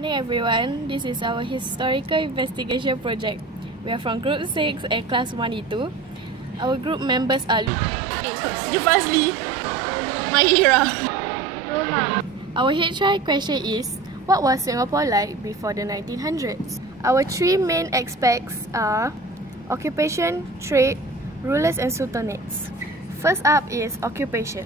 Morning everyone, this is our historical investigation project. We are from Group 6 at Class 1E2. Our group members are Jufazli, Mahira. Roma. Our HY question is, what was Singapore like before the 1900s? Our three main aspects are occupation, trade, rulers and sultanates. First up is occupation,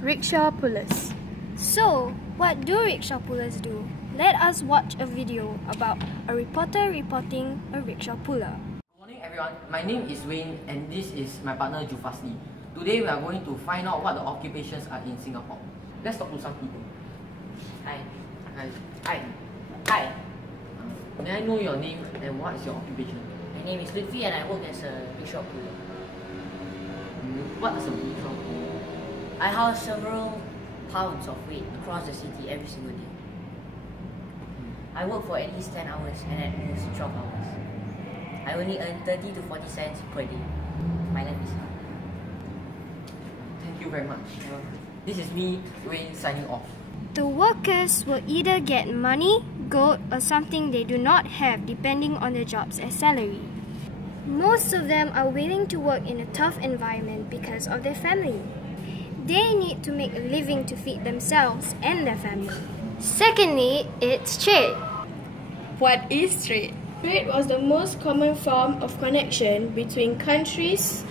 rickshaw pullers. So, what do rickshaw pullers do? Let us watch a video about a reporter reporting a rickshaw puller. Good morning everyone, my name is Wayne and this is my partner Jufazli. Today we are going to find out what the occupations are in Singapore. Let's talk to some people. Hi. Hi. Hi. Hi. May I know your name and what is your occupation? My name is Lutfi and I work as a rickshaw puller. What is a rickshaw puller? I haul several pounds of weight across the city every single day. I work for at least 10 hours and at most 12 hours. I only earn 30 to 40 cents per day. My life is hard. Thank you very much. This is me, Wayne, signing off. The workers will either get money, gold, or something they do not have depending on their jobs as salary. Most of them are willing to work in a tough environment because of their family. They need to make a living to feed themselves and their family. Secondly, it's trade. What is trade? Trade was the most common form of connection between countries,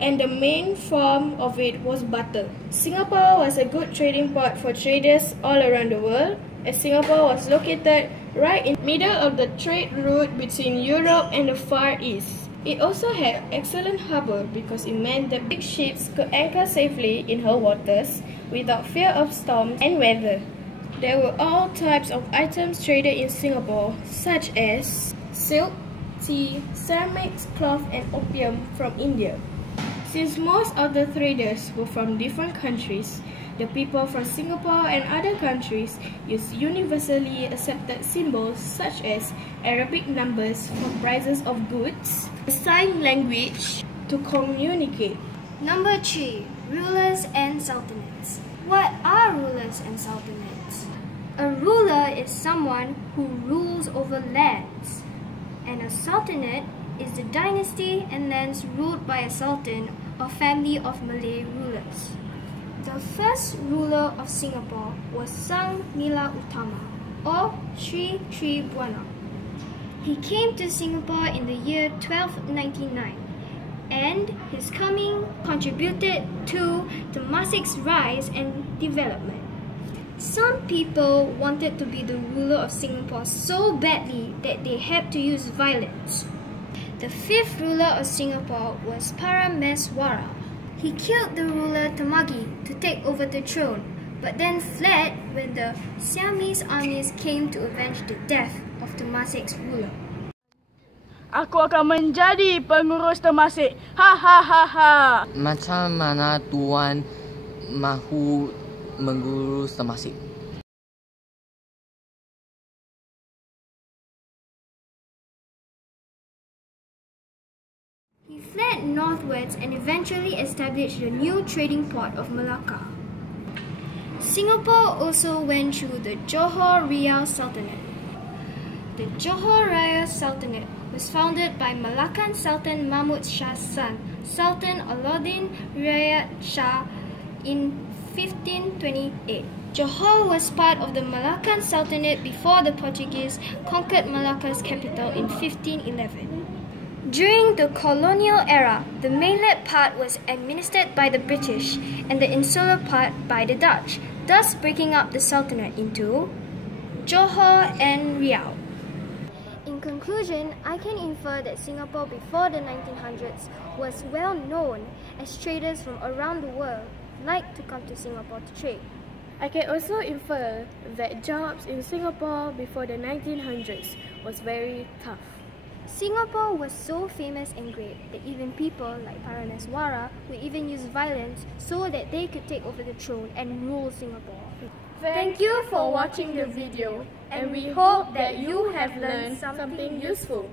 and the main form of it was barter. Singapore was a good trading port for traders all around the world, as Singapore was located right in the middle of the trade route between Europe and the Far East. It also had excellent harbour because it meant that big ships could anchor safely in her waters without fear of storms and weather. There were all types of items traded in Singapore, such as silk, tea, ceramics, cloth and opium from India. Since most of the traders were from different countries, the people from Singapore and other countries used universally accepted symbols such as Arabic numbers for prices of goods, sign language to communicate. Number 3. Rulers and sultanates. What are rulers and sultanates? A ruler is someone who rules over lands, and a sultanate is the dynasty and lands ruled by a sultan or family of Malay rulers. The first ruler of Singapore was Sang Nila Utama, or Sri Buana. He came to Singapore in the year 1299, and his coming contributed to Temasik's rise and development. Some people wanted to be the ruler of Singapore so badly that they had to use violence. The fifth ruler of Singapore was Parameswara. He killed the ruler Tamagi to take over the throne, but then fled when the Siamese armies came to avenge the death of Temasik's ruler. Aku akan menjadi pengurus Temasek. Ha ha ha ha. Macam mana tuan mahu mengurus Temasek? He fled northwards and eventually established the new trading port of Malacca. Singapore also went through the Johor Riau Sultanate. The Johor Riau Sultanate was founded by Malaccan Sultan Mahmud Shah's son, Sultan Alauddin Riayat Shah, in 1528. Johor was part of the Malaccan Sultanate before the Portuguese conquered Malacca's capital in 1511. During the colonial era, the mainland part was administered by the British and the insular part by the Dutch, thus breaking up the Sultanate into Johor and Riau. In conclusion, I can infer that Singapore before the 1900s was well known as traders from around the world liked to come to Singapore to trade. I can also infer that jobs in Singapore before the 1900s was very tough. Singapore was so famous and great that even people like Parameswara would even use violence so that they could take over the throne and rule Singapore. Thank you for watching the video, and we hope that you have learned something useful.